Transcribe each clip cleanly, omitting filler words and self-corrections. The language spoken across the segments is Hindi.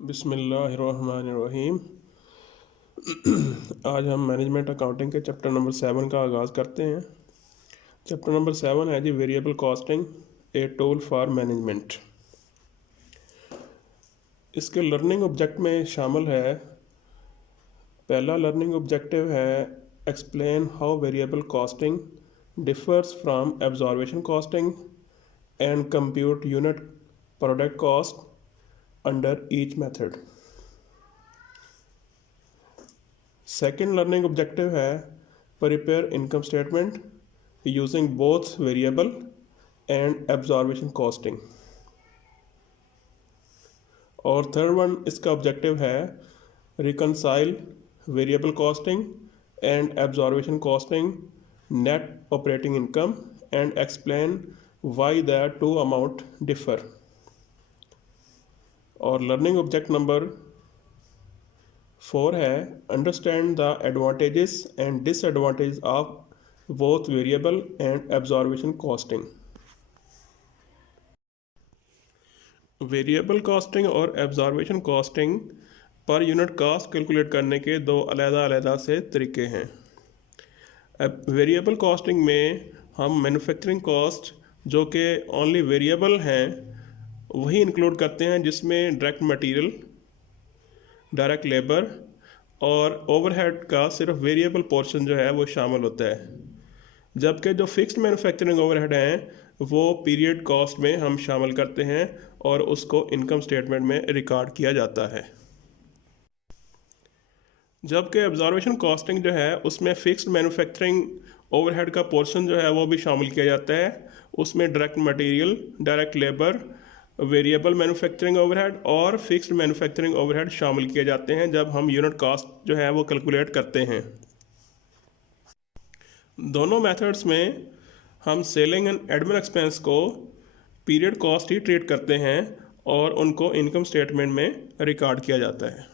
बिस्मिल्लाहिर्रहमानिर्रहीम। आज हम मैनेजमेंट अकाउंटिंग के चैप्टर नंबर 7 का आगाज़ करते हैं। चैप्टर नंबर 7 है जी variable costing a tool for management. इसके लर्निंग ऑब्जेक्ट में शामिल है, पहला लर्निंग ऑब्जेक्टिव है explain how variable costing differs from absorption costing and compute unit product cost under each method. Second learning objective है prepare income statement using both variable and absorption costing. और थर्ड वन इसका ऑब्जेक्टिव है reconcile variable costing and absorption costing net operating income and explain why the two amount differ. और लर्निंग ऑब्जेक्ट नंबर 4 है understand the advantages and disadvantage of both variable and absorption costing. Variable costing और absorption costing per unit cost calculate करने के दो अलग-अलग से तरीके हैं। वेरिएबल कॉस्टिंग में हम मैन्युफैक्चरिंग कॉस्ट जो कि ओनली वेरिएबल हैं वही इंक्लूड करते हैं, जिसमें डायरेक्ट मटेरियल, डायरेक्ट लेबर और ओवरहेड का सिर्फ वेरिएबल पोर्शन जो है वो शामिल होता है, जबकि जो फिक्स्ड मैन्युफैक्चरिंग ओवरहेड हैं वो पीरियड कॉस्ट में हम शामिल करते हैं और उसको इनकम स्टेटमेंट में रिकॉर्ड किया जाता है। जबकि ऑब्जर्वेशन कॉस्टिंग जो है उसमें फिक्स्ड मैन्युफैक्चरिंग ओवरहेड का पोर्शन जो है वो भी शामिल किया जाता है, उसमें direct material, direct labour, variable manufacturing overhead और फिक्स्ड मैन्युफैक्चरिंग ओवरहेड शामिल किए जाते हैं जब हम यूनिट कॉस्ट जो है वो कैलकुलेट करते हैं। दोनों मेथड्स में हम सेलिंग एंड एडमिन एक्सपेंस को पीरियड कॉस्ट ही ट्रीट करते हैं और उनको इनकम स्टेटमेंट में रिकॉर्ड किया जाता है।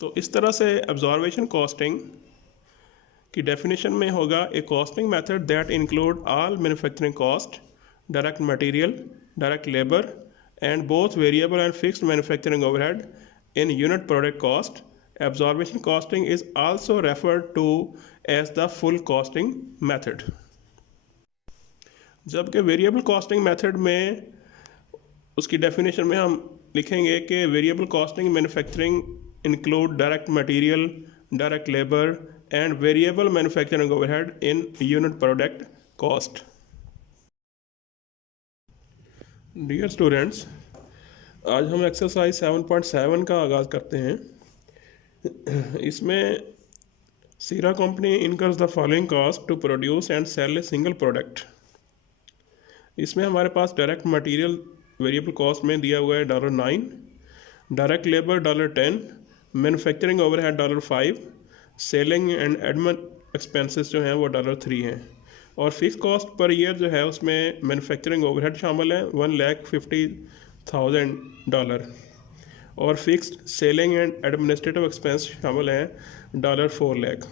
तो इस तरह से ऑब्जर्वेशन कॉस्टिंग की डेफिनेशन में होगा a costing method that include all manufacturing cost, direct material, direct labour and both variable and fixed manufacturing overhead in unit product cost. Absorption costing is also referred to as the full costing method। जबकि वेरिएबल कॉस्टिंग मेथड में उसकी डेफिनेशन में हम लिखेंगे कि variable costing manufacturing include direct material, direct labour and variable manufacturing overhead in unit product cost. Dear students, आज हम एक्सरसाइज 7.7 का आगाज़ करते हैं। इसमें सीरा company incurs the following cost to produce and sell a single product. इसमें हमारे पास डायरेक्ट मटेरियल वेरिएबल कॉस्ट में दिया हुआ है $9, direct labour $10, manufacturing overhead $5, selling and admin expenses जो हैं वो $3 हैं। और फिक्स कॉस्ट पर ईयर जो है उसमें मैन्युफैक्चरिंग ओवरहेड शामिल है $1,50,000 और fixed selling and administrative expense शामिल हैं $4 lakh.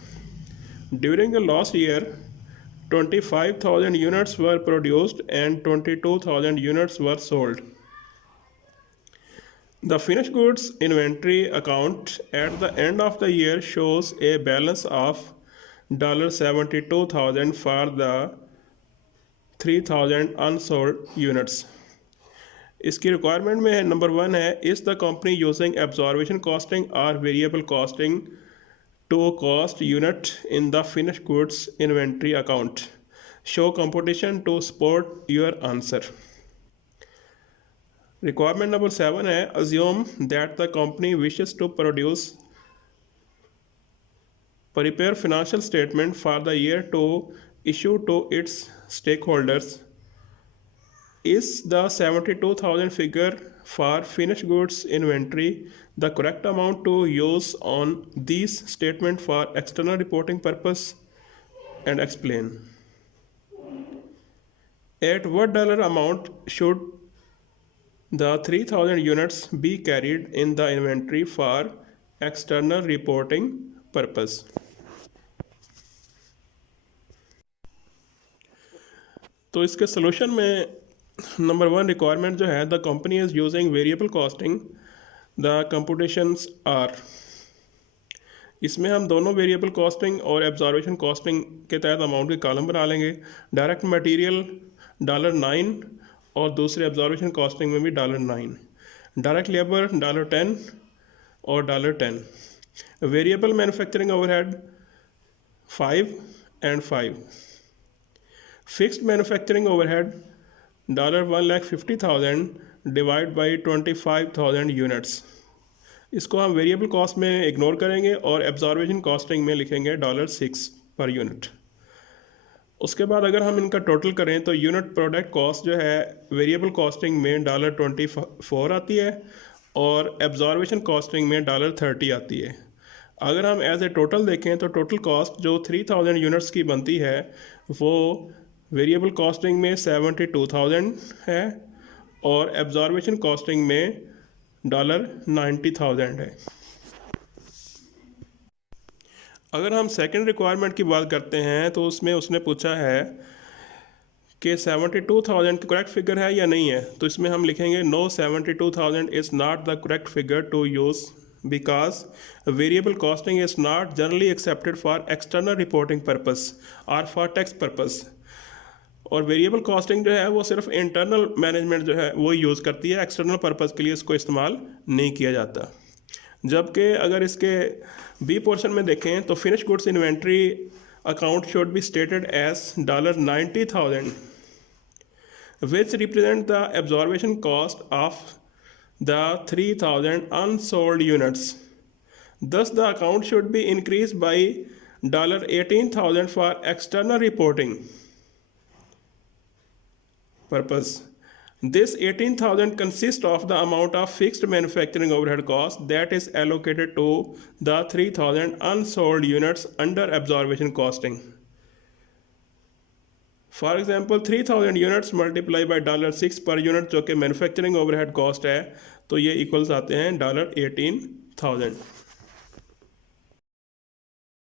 During the last year 25,000 units were produced and 22,000 units were sold. The finish goods inventory account at the end of the year shows a balance of $72,000 for the 3,000 unsold units. इसकी रिक्वायरमेंट में है नंबर 1 है is the company using absorption costing और variable costing to cost unit in the finish goods inventory account. Show computation to support your answer. Requirement number 7 है assume that the company wishes to prepare financial statement for the year to issue to its stakeholders। Is the 72,000 figure for finished goods inventory the correct amount to use on these statement for external reporting purpose? And explain. At what dollar amount should the 3,000 units be carried in the inventory for external reporting purpose? तो इसके सोल्यूशन में नंबर 1 रिक्वायरमेंट जो है the company is using variable costing the computations are. इसमें हम दोनों वेरिएबल कॉस्टिंग और एब्जॉर्वेशन कॉस्टिंग के तहत अमाउंट के कॉलम बना लेंगे। डायरेक्ट मटेरियल $9 और दूसरे एब्जॉर्वेशन कॉस्टिंग में भी $9। डायरेक्ट लेबर $10 और $10। Variable manufacturing overhead 5 and 5। Fixed manufacturing overhead $1,50,000 divide by 25,000 units. इसको हम वेरिएबल कॉस्ट में इग्नोर करेंगे और एब्जॉर्वेशन कॉस्टिंग में लिखेंगे $6 पर यूनिट। उसके बाद अगर हम इनका टोटल करें तो यूनिट प्रोडक्ट कॉस्ट जो है वेरिएबल कॉस्टिंग में $24 आती है और एब्जॉर्वेशन कॉस्टिंग में $30 आती है। अगर हम एज ए टोटल देखें तो टोटल कॉस्ट जो 3000 यूनिट्स की बनती है वो वेरिएबल कॉस्टिंग में 72,000 है और एब्जॉर्वेशन कॉस्टिंग में $90,000 है। अगर हम सेकंड रिक्वायरमेंट की बात करते हैं तो उसमें उसने पूछा है कि 72,000 करेक्ट फिगर है या नहीं है, तो इसमें हम लिखेंगे no 72,000 is not the correct figure to use because variable costing is not generally accepted for external reporting purpose or for tax purpose। और वेरिएबल कॉस्टिंग जो है वो सिर्फ इंटरनल मैनेजमेंट जो है वो यूज़ करती है, एक्सटर्नल पर्पस के लिए इसको इस्तेमाल नहीं किया जाता। जबकि अगर इसके बी पोर्शन में देखें तो finish goods inventory account should be stated as $90,000 which represent the absorption cost of the 3,000 unsold units. Thus, the account should be increased by $18,000 for external reporting purpose. This $18,000 consists of the amount of fixed manufacturing overhead cost that is allocated to the 3,000 unsold units under absorption costing. For example 3000 units multiply by $6 per unit जो कि मैन्युफैक्चरिंग ओवरहेड कॉस्ट है, तो ये इक्वल्स आते हैं $18,000।